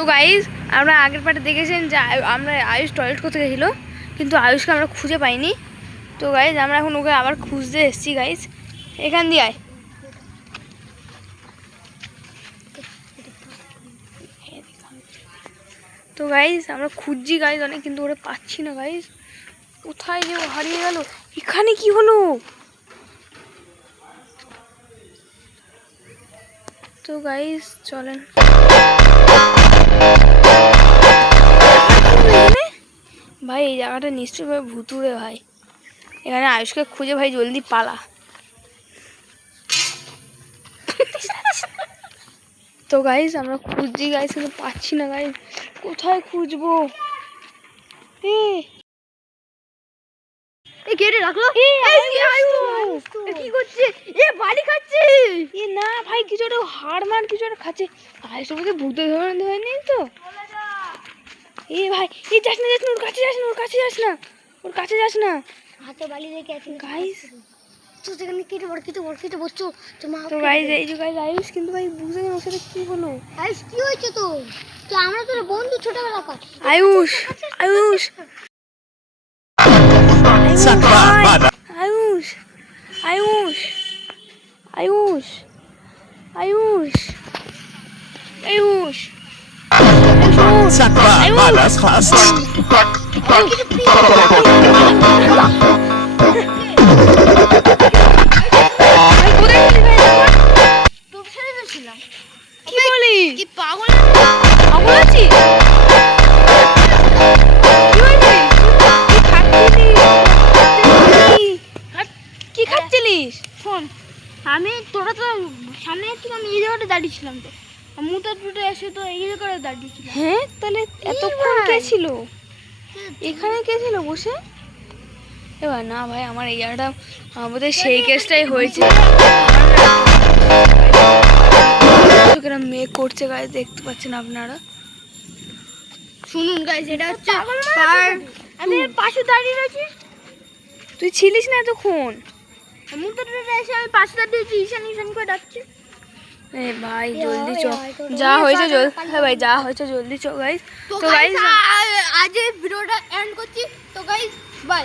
তো গাইজ আমরা আগের পার্টে দেখেছেন যে আমরা আয়ুষ টয়লেট করতে গেছিলো, কিন্তু আয়ুষকে আমরা খুঁজে পাইনি। তো গাইজ আমরা এখন ওকে আবার খুঁজতে এসেছি। গাইজ এখান দিয়ে আয়। তো গাইজ আমরা খুঁজছি গাইজ অনেক, কিন্তু ওরা পাচ্ছি না। গাইজ কোথায় যে হারিয়ে গেল, এখানে কি হলো? তো গাইজ চলেন, ভাই এই জায়গাটা নিশ্চয়ই ভুতুড়ে ভাই। এখানে আয়ুষকে খুঁজে ভাই জলদি পালা। তো গাইজ আমরা খুঁজছি গাইজ, কিন্তু পাচ্ছি না গাইজ, কোথায় খুঁজবো? কেটে রাখলো কি করছে? বাড়ি খাচ্ছে না ভাই, কিছু একটা হাড় মার কিছু একটা খাচ্ছে। আয়ুষ আমাকে ভূতে ধরে নেই তো? ভাই যাস না, ওর কাছে যাস না, ওর কাছে যাস না, ওর কাছে যাস না। হাতে বালি রেখে আছে গাইস। তো সেখানে কেটে বসছো তোমার। তো গাইস এই যে গাইস আয়ুষ, কিন্তু ভাই বুঝে না ওর সাথে কি হলো। আয়ুষ কি হয়েছে তো? তো আমরা তোর বন্ধু ছোটবেলাকার। Ayush Ayush Ayush Ayush Ayush Ayush Ayush Malas hast. কি বলি? কি পাগল আছি? কি খাচ্ছিলিস? শোন, আমি তোরা তো সামনে ছিলাম, এই জায়গাটা দাঁড়িয়েছিলাম, তো মুটা টুটে এসে তো এই জায়গাটা দাঁড়িয়েছিলাম। হ্যাঁ, তাহলে এতক্ষণ কে ছিল এখানে? কে ছিল বসে? এবার না ভাই, আমার এই জায়গাটা আমাদের সেই কেসটাই হয়েছে। মেঘ করছে গাইস, দেখতে পাচ্ছেন আপনারা। শুনুন গাইস, এটা হচ্ছে আমি পাশে দাঁড়িয়ে রয়েছি। তুই ছিলিস না এতক্ষণ? মুটা টুটে এসে আমি পাশে দাঁড়িয়েছি, ঈশান করে ডাকছি। ভাই জলদি চ, যা হয়েছে জলদি। হ্যাঁ ভাই, যা হয়েছে জলদি চ গাইস। তো গাইস আজ এই ভিডিওটা এন্ড করছি। তো গাইস বাই।